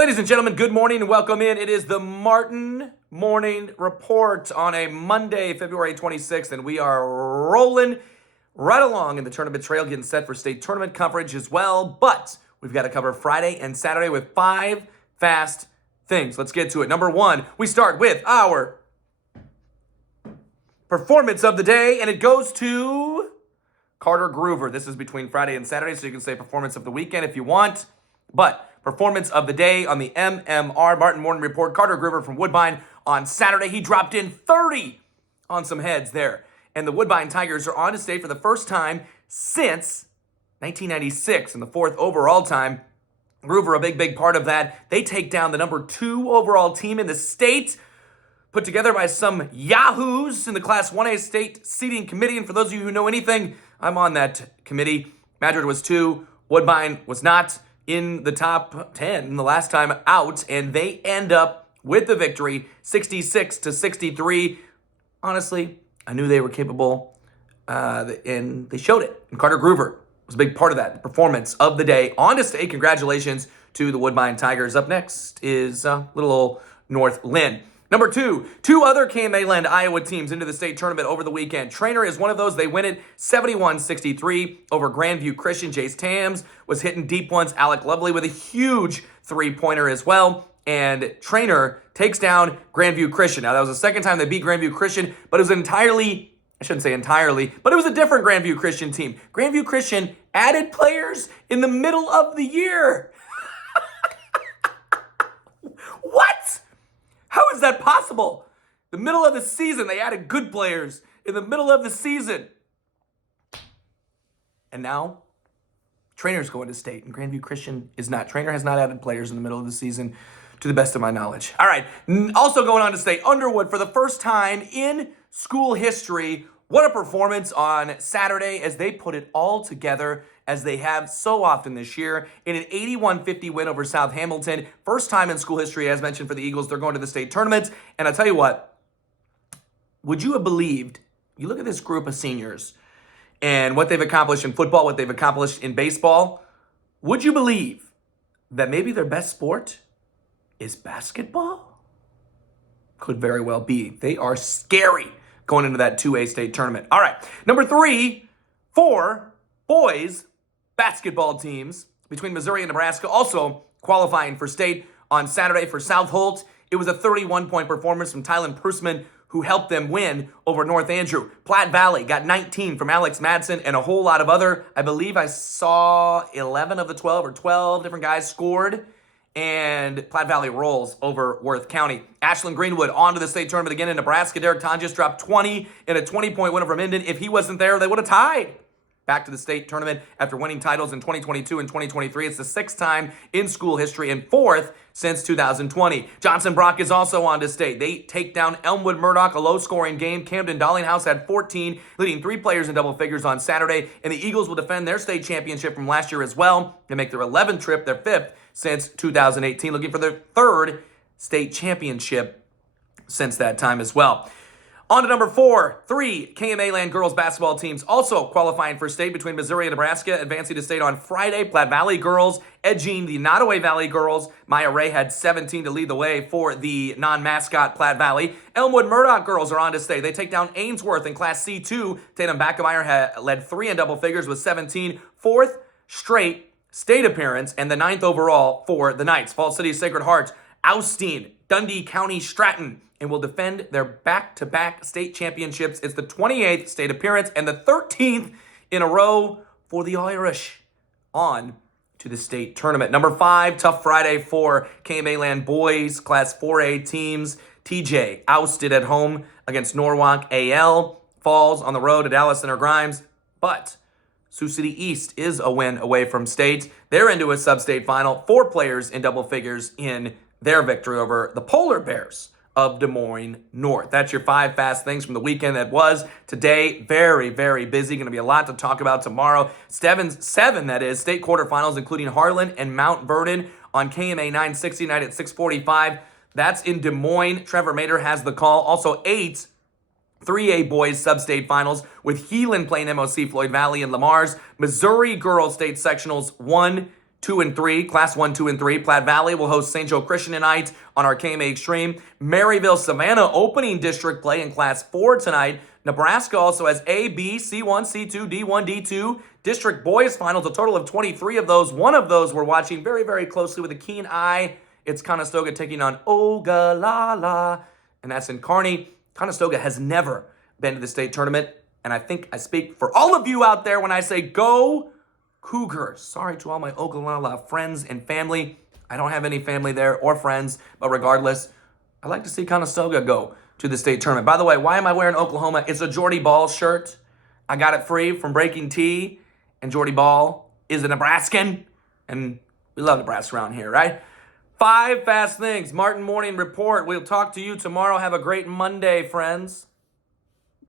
Ladies and gentlemen, good morning and welcome in. It is the Martin Morning Report on a Monday, February 26th, and we are rolling right along in the tournament trail, getting set for state tournament coverage as well. But we've got to cover Friday and Saturday with 5 fast things. Let's get to it. Number 1, we start with our performance of the day, and it goes to Carter Groover. This is between Friday and Saturday, so you can say performance of the weekend if you want. But performance of the day on the MMR Martin Morning Report, Carter Groover from Woodbine on Saturday. He dropped in 30 on some heads there. And the Woodbine Tigers are on to state for the first time since 1996 in the 4th overall time. Groover, a big part of that. They take down the number 2 overall team in the state, put together by some yahoos in the Class 1A state seating committee. And for those of you who know anything, I'm on that committee. Madrid was 2, Woodbine was not in the top 10 the last time out, and they end up with the victory, 66-63. Honestly, I knew they were capable, and they showed it. And Carter Groover was a big part of that, the performance of the day. On to state, congratulations to the Woodbine Tigers. Up next is little old North Lynn. Number 2, 2 other KMA Land Iowa teams into the state tournament over the weekend. Trainer is one of those. They win it 71-63 over Grandview Christian. Jace Tams was hitting deep ones. Alec Lovely with a huge 3-pointer as well. And Trainer takes down Grandview Christian. Now, that was the second time they beat Grandview Christian, but it was I shouldn't say entirely, but it was a different Grandview Christian team. Grandview Christian added players in the middle of the year. What? How is that possible? The middle of the season, they added good players in the middle of the season. And now, Trainer's going to state, and Grandview Christian is not. Trainer has not added players in the middle of the season, to the best of my knowledge. All right, also going on to state, Underwood, for the first time in school history, what a performance on Saturday as they put it all together, as they have so often this year, in an 81-50 win over South Hamilton. First time in school history, as mentioned, for the Eagles. They're going to the state tournament. And I'll tell you what, would you have believed, you look at this group of seniors and what they've accomplished in football, what they've accomplished in baseball, would you believe that maybe their best sport is basketball? Could very well be. They are scary going into that 2A state tournament. All right, number 3, 4 boys basketball teams between Missouri and Nebraska also qualifying for state on Saturday for South Holt. It was a 31-point performance from Tylen Prusman, who helped them win over North Andrew. Platte Valley got 19 from Alex Madsen and a whole lot of other, I believe I saw 11 of the 12 or 12 different guys scored. And Platte Valley rolls over Worth County. Ashland Greenwood on to the state tournament again in Nebraska. Derek Tonjes dropped 20 in a 20-point win over Minden. If he wasn't there, they would have tied. Back to the state tournament after winning titles in 2022 and 2023. It's the 6th time in school history and 4th since 2020. Johnson Brock is also on to state. They take down Elmwood Murdoch, a low-scoring game. Camden Dollinghouse had 14, leading 3 players in double figures on Saturday. And the Eagles will defend their state championship from last year as well and make their 11th trip, their 5th since 2018, looking for their 3rd state championship since that time as well. On to number 4, 3 KMA Land girls basketball teams also qualifying for state between Missouri and Nebraska, advancing to state on Friday. Platte Valley girls edging the Nottoway Valley girls. Maya Ray had 17 to lead the way for the non-mascot Platte Valley. Elmwood Murdoch girls are on to state. They take down Ainsworth in Class C2. Tatum Backemeyer had led 3 in double figures with 17. 4th straight state appearance and the 9th overall for the Knights. Falls City Sacred Heart ousting Dundee County Stratton, and will defend their back-to-back state championships. It's the 28th state appearance and the 13th in a row for the Irish on to the state tournament. Number 5, tough Friday for KMA Land boys, Class 4A teams. TJ ousted at home against Norwalk AL. Falls on the road at Dallas Center Grimes. But Sioux City East is a win away from state. They're into a sub-state final. 4 players in double figures in their victory over the Polar Bears of Des Moines North. That's your 5 fast things from the weekend that was today. Very busy. Going to be a lot to talk about tomorrow. 7 state quarterfinals, including Harlan and Mount Vernon on KMA 960 night at 6:45. That's in Des Moines. Trevor Mater has the call. Also 8 3A boys sub-state finals with Heelan playing MOC Floyd Valley and Lamar's. Missouri girls state sectionals 1, 2 and 3, Class 1, 2, and 3. Platte Valley will host St. Joe Christian tonight on our KMA Extreme. Maryville, Savannah opening district play in Class 4 tonight. Nebraska also has A, B, C1, C2, D1, D2 district boys finals, a total of 23 of those. One of those we're watching very, very closely with a keen eye. It's Conestoga taking on Ogallala, and that's in Kearney. Conestoga has never been to the state tournament, and I think I speak for all of you out there when I say go Cougars. Sorry to all my Ogallala friends and family. I don't have any family there or friends, but regardless, I'd like to see Conestoga go to the state tournament. By the way, why am I wearing Oklahoma? It's a Jordy Ball shirt. I got it free from Breaking Tea, and Jordy Ball is a Nebraskan, and we love Nebraska around here, right? 5 fast things. Martin Morning Report. We'll talk to you tomorrow. Have a great Monday, friends.